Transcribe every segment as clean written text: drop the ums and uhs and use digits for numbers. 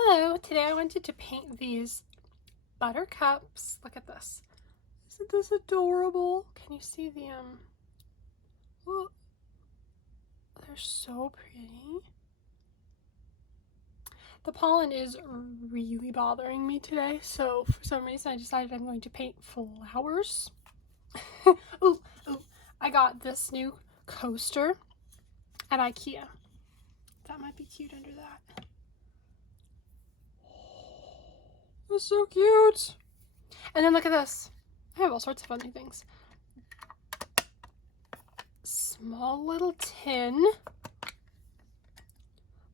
Hello, today I wanted to paint these buttercups. Look at this. Isn't this adorable? Can you see the, oh, they're so pretty. The pollen is really bothering me today, so for some reason I decided I'm going to paint flowers. Ooh, I got this new coaster at IKEA. That might be cute under that. It's so cute. And then look at this. I have all sorts of funny things. Small little tin.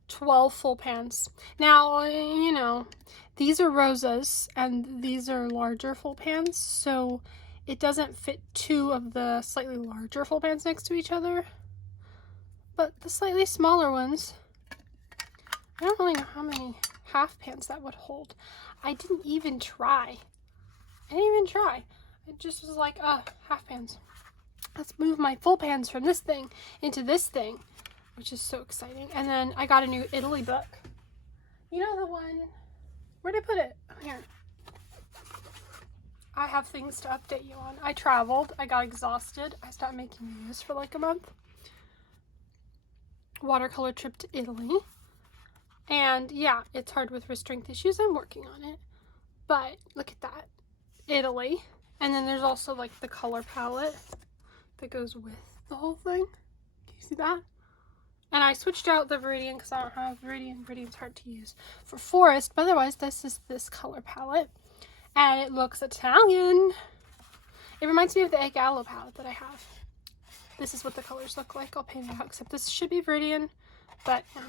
12 full pans. Now, you know, these are rosas and these are larger full pans, so it doesn't fit two of the slightly larger full pans next to each other. But the slightly smaller ones, I don't really know how many half pans that would hold. I didn't even try. It just was like, half pans. Let's move my full pans from this thing into this thing, which is so exciting. And then I got a new Italy book. You know the one, where'd I put it? Oh, here. I have things to update you on. I traveled, I got exhausted. I stopped making videos for like a month. Watercolor trip to Italy. And yeah, it's hard with strength issues. I'm working on it. But look at that. Italy. And then there's also like the color palette that goes with the whole thing. Can you see that? And I switched out the Viridian because I don't have Viridian. Viridian's hard to use for forest. But otherwise, this is this color palette. And it looks Italian. It reminds me of the Egg Aloe palette that I have. This is what the colors look like. I'll paint it out, except this should be Viridian. But yeah.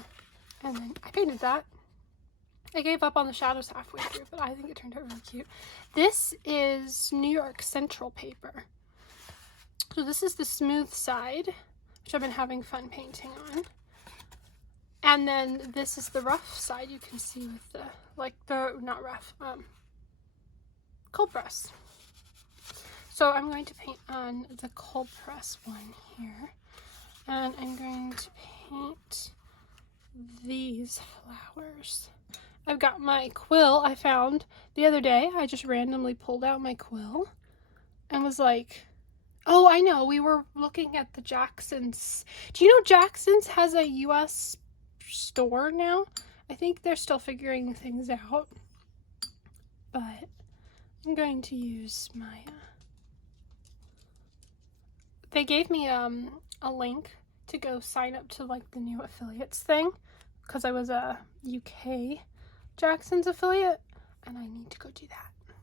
And then I painted that. I gave up on the shadows halfway through, but I think it turned out really cute. This is New York Central paper. So this is the smooth side, which I've been having fun painting on. And then this is the rough side, you can see with the, not rough, cold press. So I'm going to paint on the cold press one here. And I'm going to paint these flowers. I've got my quill I found the other day. I just randomly pulled out my quill and was like, oh, I know, we were looking at the Jacksons. Do you know Jacksons has a US store now? I think they're still figuring things out. But I'm going to use my, they gave me a link to go sign up to like the new affiliates thing because I was a UK Jackson's affiliate and I need to go do that.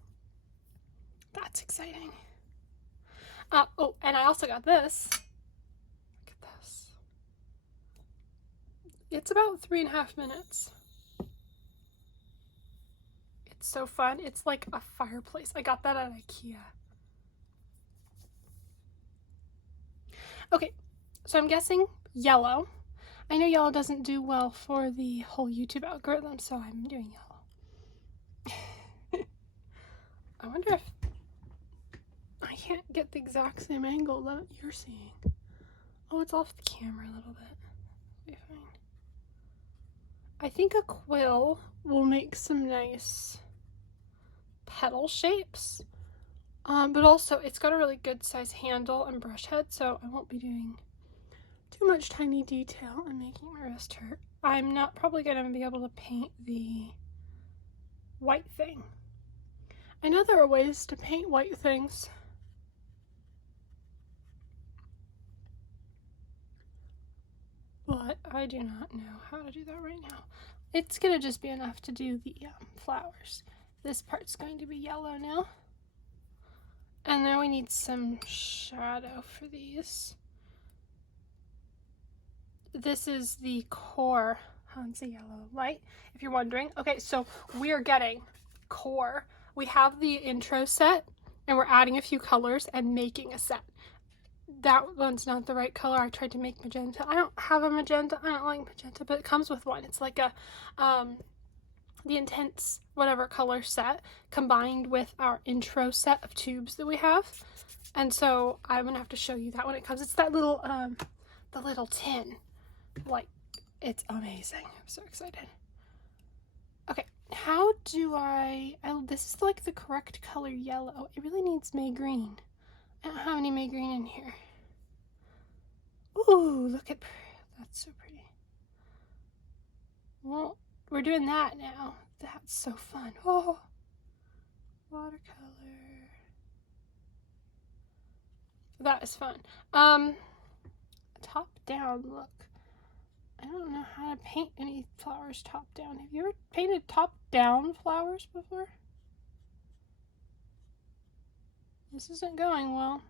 That's exciting. Oh, and I also got this. Look at this. It's about 3.5 minutes. It's so fun. It's like a fireplace. I got that at IKEA. Okay, so I'm guessing yellow. I know yellow doesn't do well for the whole YouTube algorithm, so I'm doing yellow. I wonder if I can't get the exact same angle that you're seeing. Oh, it's off the camera a little bit. It'll be fine. I think a quill will make some nice petal shapes. But also it's got a really good size handle and brush head, so I won't be doing too much tiny detail and making my wrist hurt. I'm not probably going to be able to paint the white thing. I know there are ways to paint white things. But I do not know how to do that right now. It's going to just be enough to do the flowers. This part's going to be yellow now. And then we need some shadow for these. This is the core Hansa yellow light, if you're wondering. Okay, so we are getting core. We have the intro set, and we're adding a few colors and making a set. That one's not the right color. I tried to make magenta. I don't have a magenta. I don't like magenta, but it comes with one. It's like a, the intense whatever color set combined with our intro set of tubes that we have. And so I'm gonna have to show you that when it comes. It's that little, the little tin. Like, it's amazing. I'm so excited. Okay, how do this is like the correct color yellow. It really needs May green. I don't have any May green in here. Ooh, look at, that's so pretty. Well, we're doing that now. That's so fun. Oh, watercolor. That is fun. Top down look. I don't know how to paint any flowers top down. Have you ever painted top down flowers before? This isn't going well.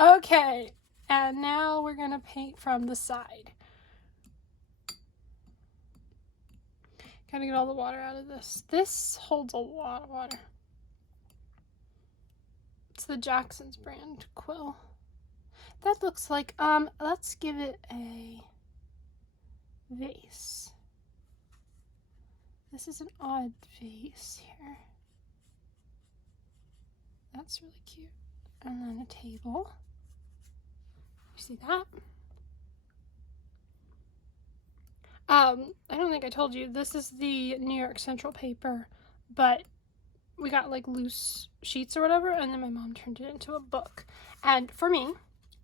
Okay, and now we're gonna paint from the side. Gotta get all the water out of this. This holds a lot of water. It's the Jackson's brand quill. That looks like, let's give it a vase. This is an odd vase here. That's really cute. And then a table. You see that? I don't think I told you, this is the New York Central paper, but we got like loose sheets or whatever, and then my mom turned it into a book. And for me,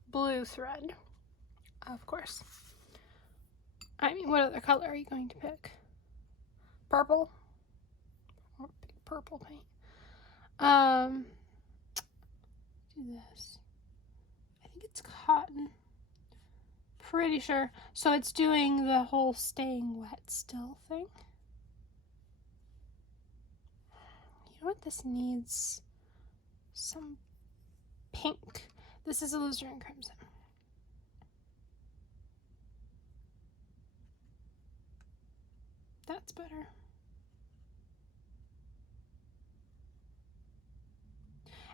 blue thread, of course. I mean, what other color are you going to pick? Purple? Or big purple paint. Do this. I think it's cotton. Pretty sure. So it's doing the whole staying wet still thing. You know what this needs? Some pink. This is alizarin crimson. That's better.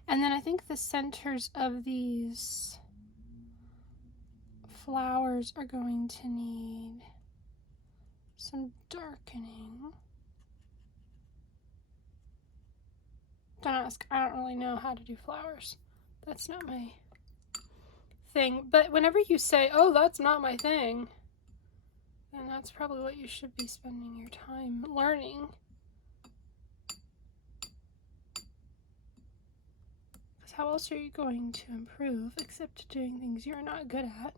And then I think the centers of these flowers are going to need some darkening. Don't ask, I don't really know how to do flowers. That's not my thing. But whenever you say, oh, that's not my thing, then that's probably what you should be spending your time learning. Because how else are you going to improve except doing things you're not good at?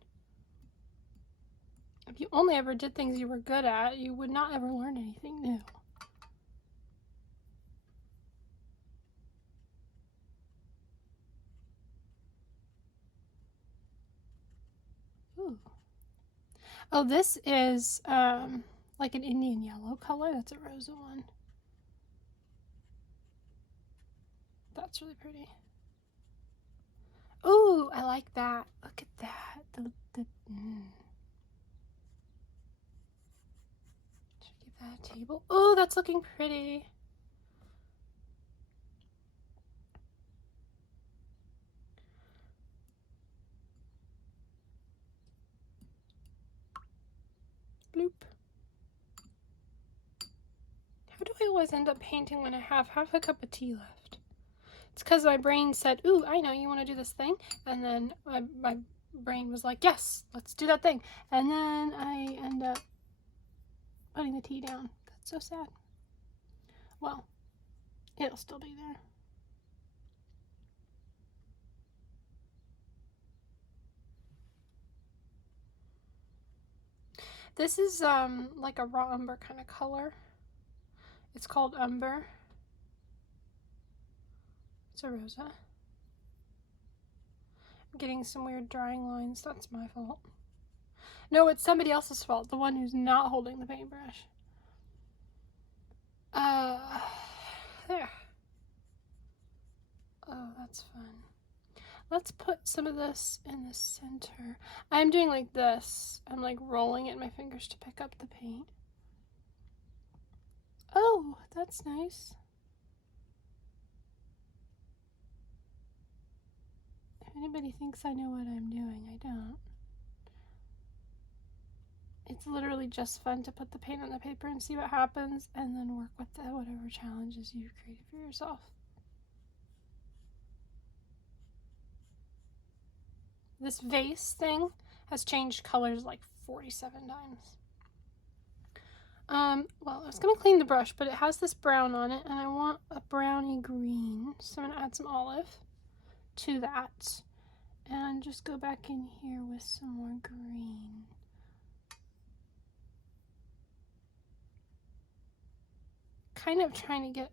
If you only ever did things you were good at, you would not ever learn anything new. Ooh. Oh, this is like an Indian yellow color. That's a rosa one. That's really pretty. Ooh, I like that. Look at that. Should I give that a table? Oh, that's looking pretty. Bloop. How do I always end up painting when I have half a cup of tea left? It's because my brain said, ooh, I know, you want to do this thing? And then my brain was like, yes, let's do that thing. And then I end up putting the tea down. That's so sad. Well, it'll still be there. This is like a raw umber kind of color. It's called umber. It's a rosa. I'm getting some weird drying lines. That's my fault. No, it's somebody else's fault. The one who's not holding the paintbrush. There. Oh, that's fun. Let's put some of this in the center. I'm doing like this. I'm like rolling it in my fingers to pick up the paint. Oh, that's nice. If anybody thinks I know what I'm doing, I don't. It's literally just fun to put the paint on the paper and see what happens, and then work with whatever challenges you've created for yourself. this vase thing has changed colors like 47 times. Well, I was gonna clean the brush, but it has this brown on it, and I want a browny green, so I'm gonna add some olive to that, and just go back in here with some more green. Kind of trying to get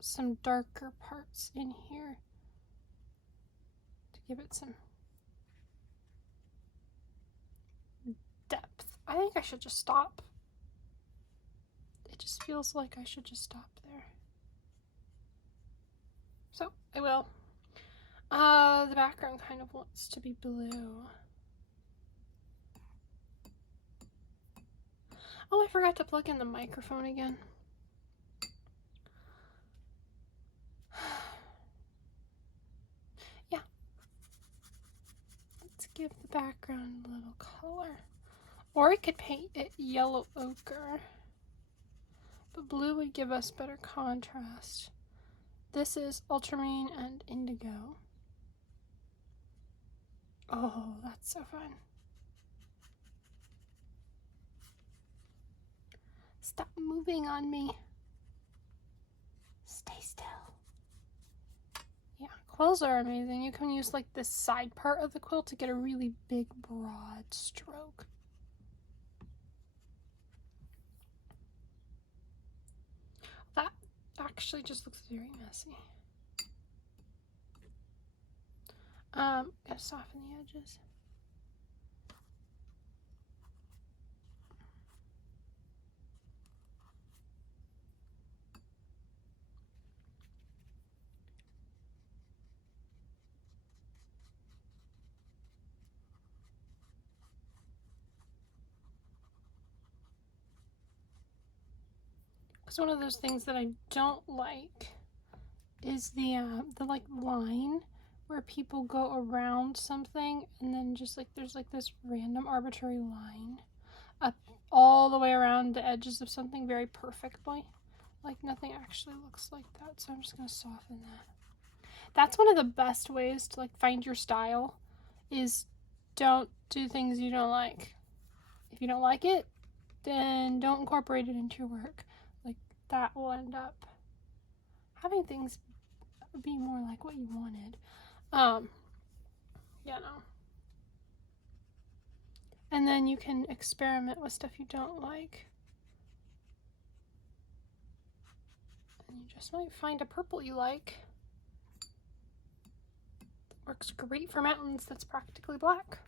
some darker parts in here to give it some depth. I think I should just stop. It just feels like I should just stop there. So I will. The background kind of wants to be blue. Oh, I forgot to plug in the microphone again. Yeah. Let's give the background a little color. Or I could paint it yellow ochre. But blue would give us better contrast. This is ultramarine and indigo. Oh, that's so fun. Stop moving on me. Stay still. Yeah, quills are amazing. You can use like this side part of the quill to get a really big, broad stroke. That actually just looks very messy. Gotta soften the edges. Because one of those things that I don't like is the like line where people go around something and then just like there's like this random arbitrary line up all the way around the edges of something very perfectly. Like nothing actually looks like that, so I'm just gonna soften that. That's one of the best ways to like find your style, is don't do things you don't like. If you don't like it, then don't incorporate it into your work. Like that will end up having things be more like what you wanted. Yeah, no. And then you can experiment with stuff you don't like. And you just might find a purple you like. That works great for mountains that's practically black.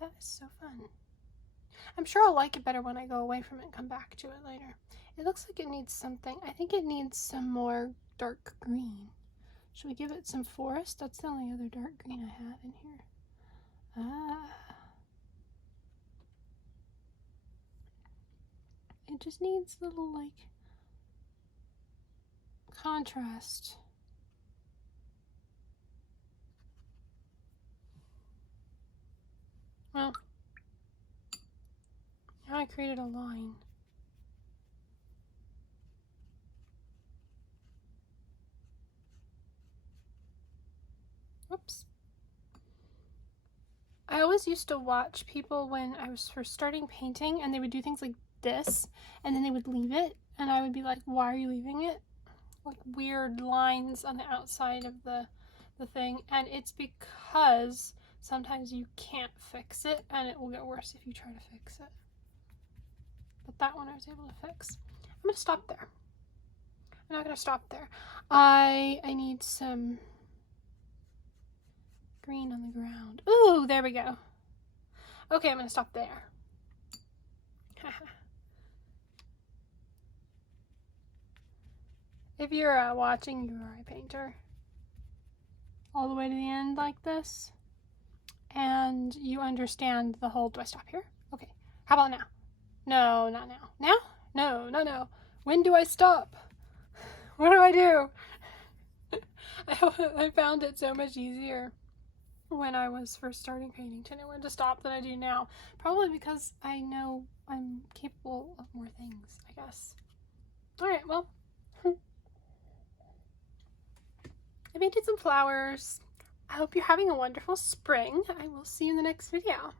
That is so fun. I'm sure I'll like it better when I go away from it and come back to it later. It looks like it needs something. I think it needs some more dark green. Should we give it some forest? That's the only other dark green I have in here. It just needs a little, like, contrast. Well, now I created a line. Whoops. I always used to watch people when I was first starting painting, and they would do things like this, and then they would leave it, and I would be like, why are you leaving it? Like weird lines on the outside of the thing, and it's because sometimes you can't fix it, and it will get worse if you try to fix it. But that one I was able to fix. I'm gonna stop there. I'm not gonna stop there. I need some green on the ground. Ooh, there we go. Okay, I'm gonna stop there. If you're watching, you are a painter all the way to the end like this, and you understand the whole, do I stop here? Okay, how about now? No, not now. Now? No, not now. When do I stop? What do I do? I found it so much easier when I was first starting painting to know when to stop than I do now. Probably because I know I'm capable of more things, I guess. Alright, well. Maybe painted some flowers. I hope you're having a wonderful spring. I will see you in the next video.